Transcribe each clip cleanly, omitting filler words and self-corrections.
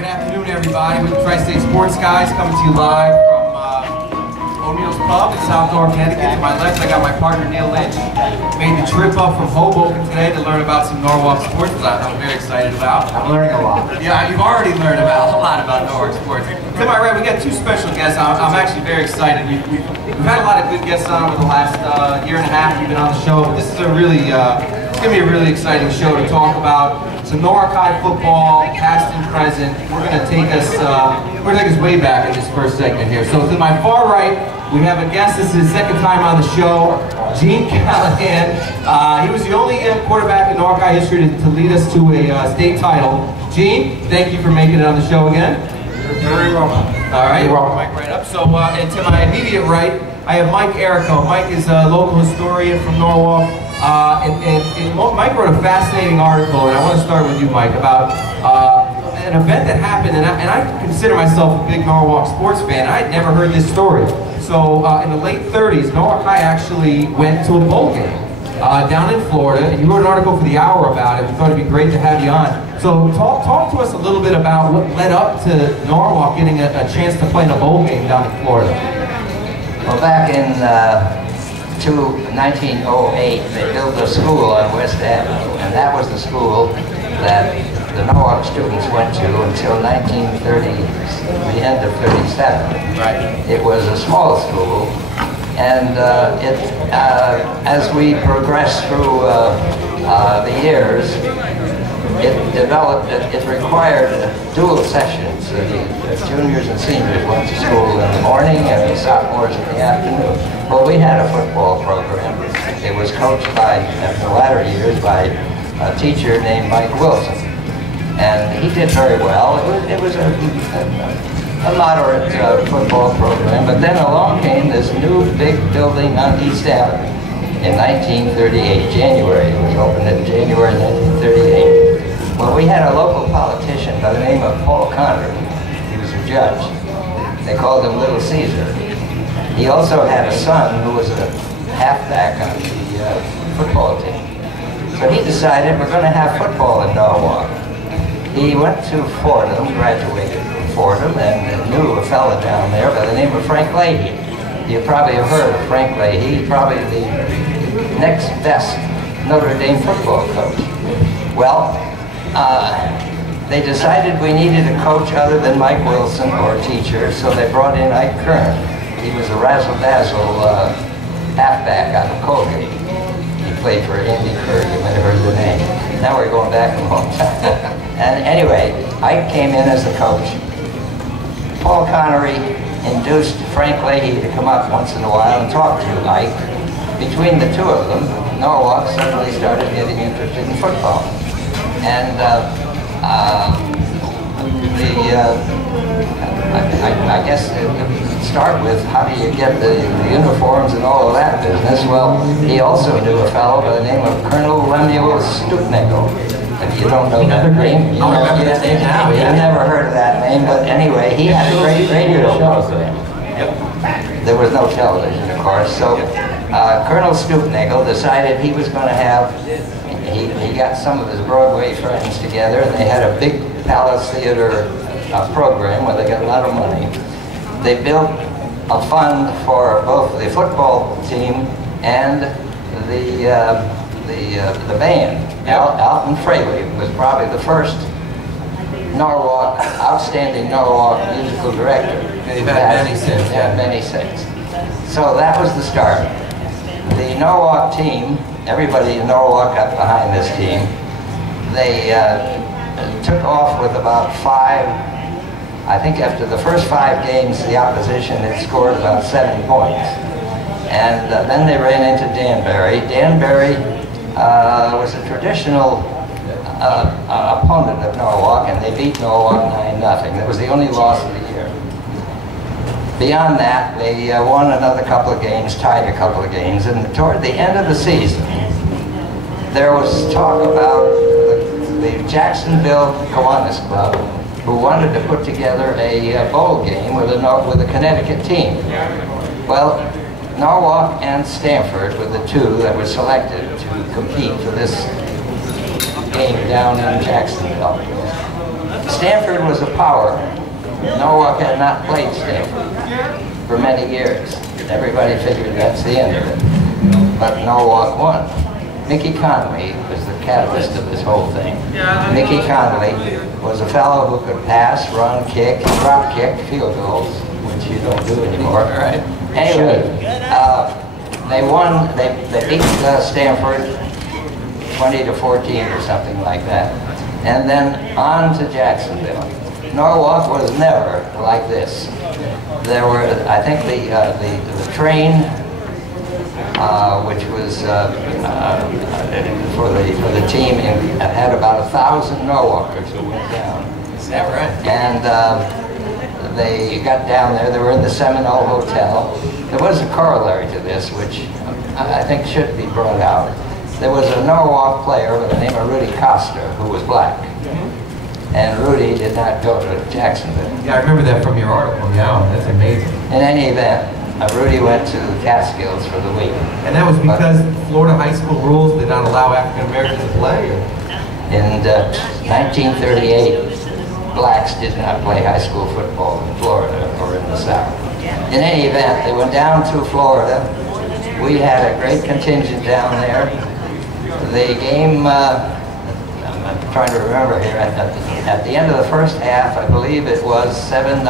Good afternoon, everybody. We're the Tri-State Sports Guys coming to you live from O'Neill's Pub in South Norwalk, Connecticut. To my left, I got my partner, Neal Lynch. Made the trip up from Hoboken today to learn about some Norwalk sports, which I'm very excited about. I'm learning a lot. Yeah, you've already learned a lot about Norwalk sports. To my right, we got two special guests. I'm actually very excited. We've had a lot of good guests on over the last year and a half. You've been on the show, but this is a really, it's going to be a really exciting show to talk about. Some Norwalk High football, past and present. We're going to take us way back in this first segment here. So to my far right, we have a guest. This is his second time on the show, Callahan. He was the only quarterback in Norwalk High history to lead us to a state title. Gene, thank you for making it on the show again. You're very welcome. All right, you're welcome. Mike right up. So, and to my immediate right, I have Mike Errico. Mike is a local historian from Norwalk. And Mike wrote a fascinating article, and I want to start with you, Mike, about an event that happened, and I consider myself a big Norwalk sports fan. I had never heard this story. So in the late 30s, Norwalk High actually went to a bowl game down in Florida, and you wrote an article for The Hour about it. We thought it'd be great to have you on. So talk to us a little bit about what led up to Norwalk getting a chance to play in a bowl game down in Florida. Well, back in 1908, they built a school on West Avenue, and that was the school that the Norwalk students went to until 1930, the end of 37. Right. It was a small school, and as we progressed through the years, it required dual sessions. The juniors and seniors went to school in the morning and the sophomores in the afternoon. Well, we had a football program. It was coached by, in the latter years, by a teacher named Mike Wilson. And he did very well. It was a moderate football program. But then along came this new big building on East Avenue in 1938, January. It was opened in January 1938. Well, we had a local politician by the name of Paul Connery. He was a judge. They called him Little Caesar. He also had a son who was a halfback on the football team. So he decided we're going to have football in Norwalk. He went to Fordham, graduated from Fordham, and knew a fellow down there by the name of Frank Leahy. You probably have heard of Frank Leahy, probably the next best Notre Dame football coach. Well, they decided we needed a coach other than Mike Wilson or a teacher, so they brought in Ike Kern. He was a razzle-dazzle halfback out of Colgate. He played for Andy Kerr, you might have heard the name. Now we're going back a long time. And anyway, Ike came in as the coach. Paul Connery induced Frank Leahy to come up once in a while and talk to Ike. Between the two of them, Norwalk suddenly started getting interested in football. And I guess start with how do you get the uniforms and all of that business. Well, he also knew a fellow by the name of Colonel Lemuel Stupnagel. If you don't know that name, you never heard of that name, but anyway, he had a great radio program. There was no television, of course, so Colonel Stupnagel decided he was going to have, he got some of his Broadway friends together, and they had a big Palace Theater program where they got a lot of money. They built a fund for both the football team and the band. Alton Fraley was probably the first outstanding Norwalk musical director. They've had many since. Yeah, many since. So that was the start. The Norwalk team, everybody in Norwalk got behind this team. They took off with about I think after the first 5 games, the opposition had scored about 70 points. And then they ran into Danbury. Danbury was a traditional opponent of Norwalk, and they beat Norwalk 9-0. That was the only loss of the year. Beyond that, they won another couple of games, tied a couple of games, and toward the end of the season, there was talk about the Jacksonville Kiwanis Club, who wanted to put together a bowl game with a Connecticut team. Well, Norwalk and Stamford were the two that were selected to compete for this game down in Jacksonville. Stanford was a power. Norwalk had not played Stanford for many years. Everybody figured that's the end of it. But Norwalk won. Mickey Connolly was the catalyst of this whole thing. Mickey Connolly was a fellow who could pass, run, kick, drop kick, field goals, which you don't do anymore. Right. Anyway, they won. They beat Stanford 20-14 or something like that, and then on to Jacksonville. Norwalk was never like this. There were, I think, the train, which was for the team, had about 1,000 Norwalkers who went down. Is that right? And they got down there. They were in the Seminole Hotel. There was a corollary to this, which I think should be brought out. There was a Norwalk player by the name of Rudy Costa who was black. And Rudy did not go to Jacksonville. Yeah, I remember that from your article. Yeah, that's amazing. In any event, Rudy went to the Catskills for the week. And that was because Florida high school rules did not allow African Americans to play? In 1938, blacks did not play high school football in Florida or in the South. In any event, they went down to Florida. We had a great contingent down there. The game, I'm trying to remember here, at the end of the first half, I believe it was 7-0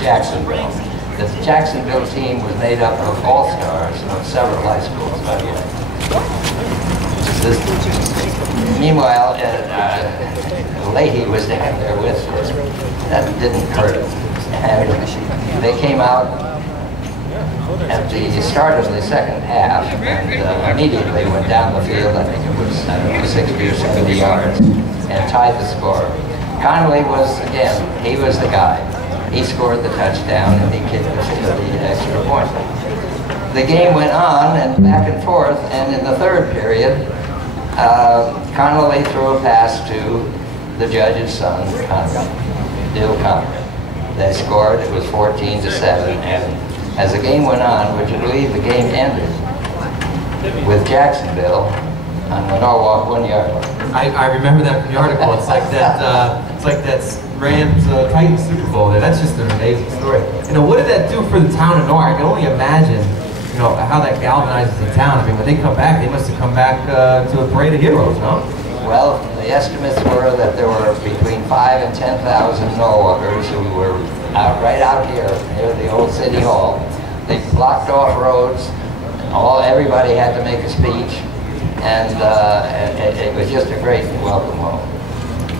Jacksonville. The Jacksonville team was made up of all-stars of several high schools, by the way. Meanwhile, Leahy was down there with us. That didn't hurt him. And they came out at the start of the second half and immediately went down the field. I think it was, I don't know, 60 or 70 yards, and tied the score. Connolly was, again, he was the guy. He scored the touchdown and he kicked the extra point. The game went on and back and forth, and in the third period, Connolly threw a pass to the judge's son, Neal. They scored. It was 14-7, and as the game went on, would you believe the game ended with Jacksonville on the Norwalk 1-yard line. I remember that from the article. It's like that Rams Titans Super Bowl there. That's just an amazing story. You know, what did that do for the town of Norwalk? I can only imagine, you know, how that galvanizes the town. I mean, when they come back, they must have come back to a parade of heroes, no? Well, the estimates were that there were between 5,000 and 10,000 Norwalkers who were right out here near the old city hall. They blocked off roads. Everybody had to make a speech, and it was just a great welcome home.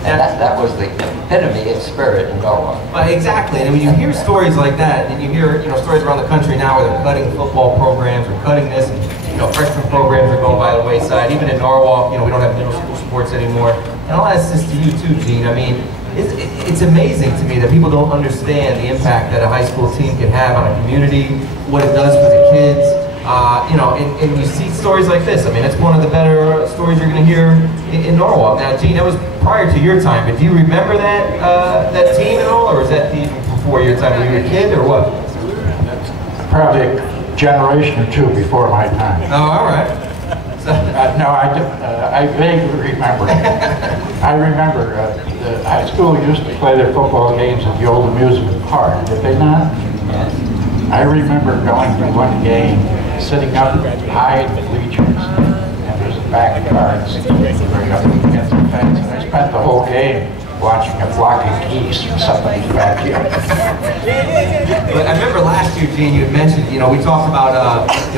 And that was the epitome of spirit in Norwalk. Well, exactly. And when you hear stories like that, and you hear stories around the country now where they're cutting football programs or cutting this, and freshman programs are going by the wayside. Even in Norwalk, we don't have middle school sports anymore. And I'll ask this to you too, Gene. I mean, it's amazing to me that people don't understand the impact that a high school team can have on a community, what it does for the kids. And you see stories like this. I mean, it's one of the better stories you're going to hear in Norwalk. Now, Gene, that was prior to your time, but do you remember that team at all, or was that even before your time? Were you a kid, or what? Probably a generation or two before my time. Oh, all right. No, I vaguely remember. I remember the high school used to play their football games at the old amusement park, did they not? I remember going to one game, sitting up high in the bleachers, and there's a back yard right up against the fence, and I spent the whole game watching a flock of geese from somebody's backyard. But I remember last year, Gene, you had mentioned, we talked about,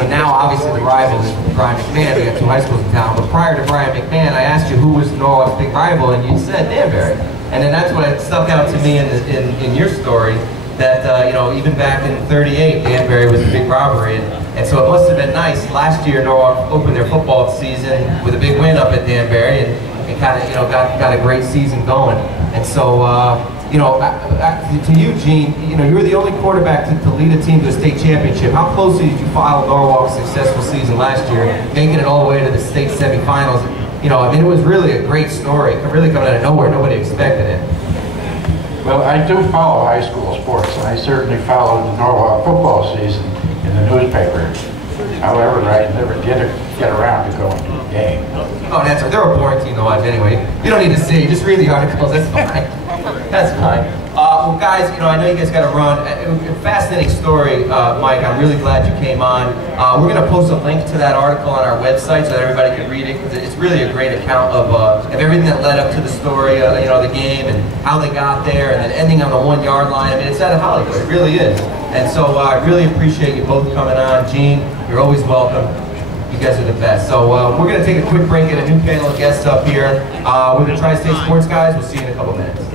now obviously the rival is Brian McMahon. We got two high schools in town, but prior to Brian McMahon, I asked you who was Norwalk's big rival, and you said Danbury. And then that's what stuck out to me in your story, that, even back in '38, Danbury was a big rivalry. And so it must have been nice. Last year, Norwalk opened their football season with a big win up at Danbury, and kind of, got a great season going. And so, to you, Gene, you were the only quarterback to lead a team to a state championship. How closely did you follow Norwalk's successful season last year, making it all the way to the state semifinals? I mean, it was really a great story, really coming out of nowhere. Nobody expected it. Well, I do follow high school sports, and I certainly followed the Norwalk football season in the newspaper. However, I never did get around to going to the game. Oh, that's right. They're a boring team to watch anyway. You don't need to see. Just read the articles. That's fine. That's fine. Well, guys, you know, I know you guys got to run. Fascinating story, Mike. I'm really glad you came on. We're going to post a link to that article on our website so that everybody can read it, because it's really a great account of everything that led up to the story, you know, the game and how they got there, and then ending on the 1 yard line. I mean, it's out of Hollywood. It really is. And so I really appreciate you both coming on. Gene, you're always welcome. You guys are the best. So we're going to take a quick break, get a new panel of guests up here. We're the Tri-State Sports guys. We'll see you in a couple minutes.